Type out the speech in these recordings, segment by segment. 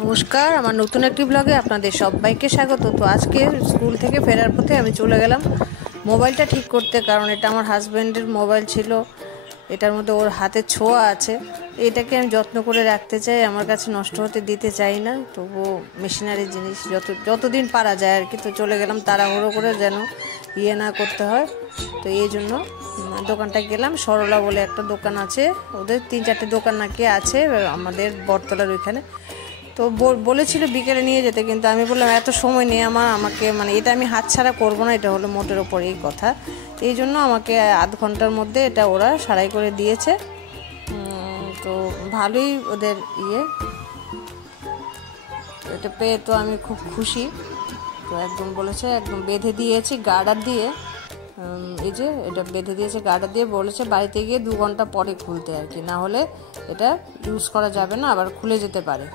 নমস্কার, আমার নতুন একটি ব্লগে আপনাদের সবাইকে স্বাগত। তো আজকে স্কুল থেকে ফেরার পথে আমি চলে গেলাম মোবাইলটা ঠিক করতে, কারণ এটা আমার হাজব্যান্ডের মোবাইল ছিল। এটার মধ্যে ওর হাতে ছোঁয়া আছে, এটাকে আমি যত্ন করে রাখতে চাই, আমার কাছে নষ্ট হতে দিতে চাই না। তবু মেশিনারি জিনিস যতদিন পারা যায় আর কি। তো চলে গেলাম তাড়াহুড়ো করে, যেন না করতে হয়। তো এই জন্য দোকানটা গেলাম। সরলা বলে একটা দোকান আছে, ওদের 3-4টে দোকান নাকি আছে আমাদের বটতলার ওইখানে। তো বলেছিল বিকেলে নিয়ে যেতে, কিন্তু আমি বললাম এত সময় নেই আমাকে এটা আমি হাতছাড়া করবো না, এটা হলো মোটের ওপর এই কথা। এই জন্য আমাকে আধ ঘন্টার মধ্যে এটা ওরা সারাই করে দিয়েছে। তো ভালোই ওদের এটা পেয়ে তো আমি খুব খুশি। তো একদম বলেছে, একদম বেঁধে দিয়েছি গার্ডার দিয়ে। এই যে এটা বেঁধে দিয়েছে গার্ডার দিয়ে, বলেছে বাড়িতে গিয়ে 2 ঘন্টা পরে খুলতে আর কি, না হলে এটা ইউজ করা যাবে না, আবার খুলে যেতে পারে।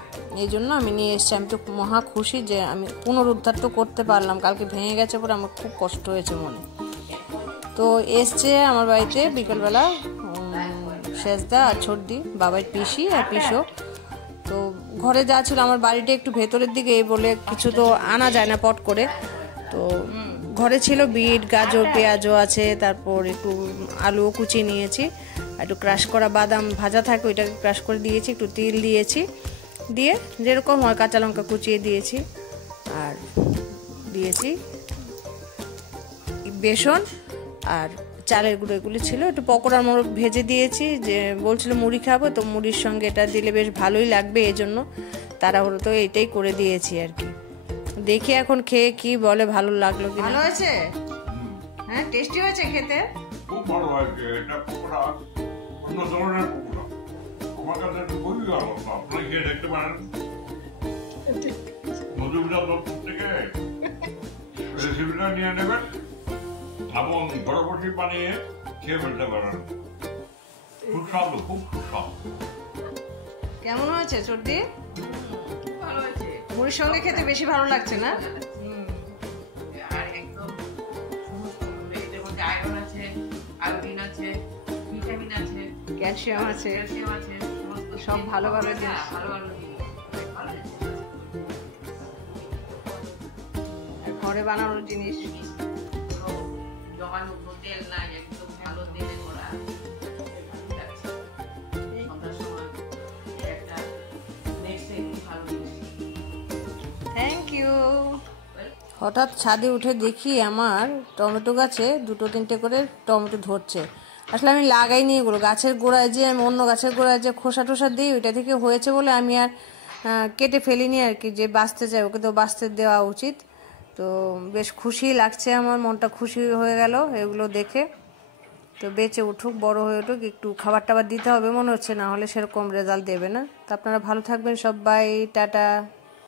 এই জন্য আমি নিয়ে এসেছি। আমি তো মহা খুশি যে আমি পুনরুদ্ধার তো করতে পারলাম। কালকে ভেঙে গেছে পরে আমার খুব কষ্ট হয়েছে মনে। তো এসছে আমার বাড়িতে বিকেলবেলা শেষদা আর ছোটদি, বাবার পিসি আর পিসো। তো ঘরে যা ছিল, আমার বাড়িটা একটু ভেতরের দিকে বলে কিছু তো আনা যায় না পট করে। তো ঘরে ছিল বিট, গাজর, পেঁয়াজও আছে, তারপর একটু আলুও কুচিয়ে নিয়েছি, একটু ক্রাশ করা বাদাম ভাজা থাকে ওইটাকে ক্রাশ করে দিয়েছি, একটু তিল দিয়েছি, দিয়ে যেরকম হয় কাঁচা লঙ্কা কুচিয়ে দিয়েছি, আর দিয়েছি বেসন আর চালের গুঁড়ো। এগুলি ছিল, একটু পকোড়ার মতো ভেজে দিয়েছি। যে বলছিল মুড়ি খাবো, তো মুড়ির সঙ্গে এটা দিলে বেশ ভালোই লাগবে, এই জন্য তাড়াহুড়ো তো এটাই করে দিয়েছি আর কি। দেখি এখন খেয়ে কি বলে, ভালো লাগলো কি। ভালো হয়েছে? হ্যাঁ, টেস্টি হয়েছে খেতে, খুব ভালো হয়েছে। এটা পকোড়া অন্য ধরনের পকোড়া, আমার কাছে খুবই ভালো। আপনি খেয়ে দেখতে পারেন মধুবিরা দপ্তর থেকে রেসিপিটা নিয়ে নেবেন এবং ঘরে বসে বানিয়ে খেয়ে ফেলতে পারেন। সুস্বাদু, খুব সুস্বাদু। কেমন হয়েছে সর্দি? ভালো হয়েছে। মুড়ির সঙ্গে খেতে বেশি ভালো লাগছে না? আর একদম এর মধ্যে আয়রন আছে, আয়োডিন আছে, ভিটামিন আছে, ক্যালসিয়াম আছে, সব ভালো ভালো জিনিস। ভালো ভালো জিনিস ঘরে বানানোর জিনিস, জমানো তেল নাই, একদম ভালো তেলে করা। Thank you. হঠাৎ ছাদে উঠে দেখি আমার টমেটো গাছে 2-3টে করে টমেটো ধরছে। আসলে আমি লাগাইনি এগুলো, গাছের গোড়ায় যে আমি অন্য গাছের গোড়ায় যে খোসা টোসা দিই ওইটা থেকে হয়েছে বলে আমি আর কেটে ফেলিনি আর কি। যে বাঁচতে চাই ওকে তো বাঁচতে দেওয়া উচিত। তো বেশ খুশি লাগছে, আমার মনটা খুশি হয়ে গেল এগুলো দেখে। তো বেঁচে উঠুক, বড় হয়ে উঠুক, একটু খাবার টাবার দিতে হবে মনে হচ্ছে, না হলে সেরকম রেজাল্ট দেবে না। তো আপনারা ভালো থাকবেন সবাই, টাটা।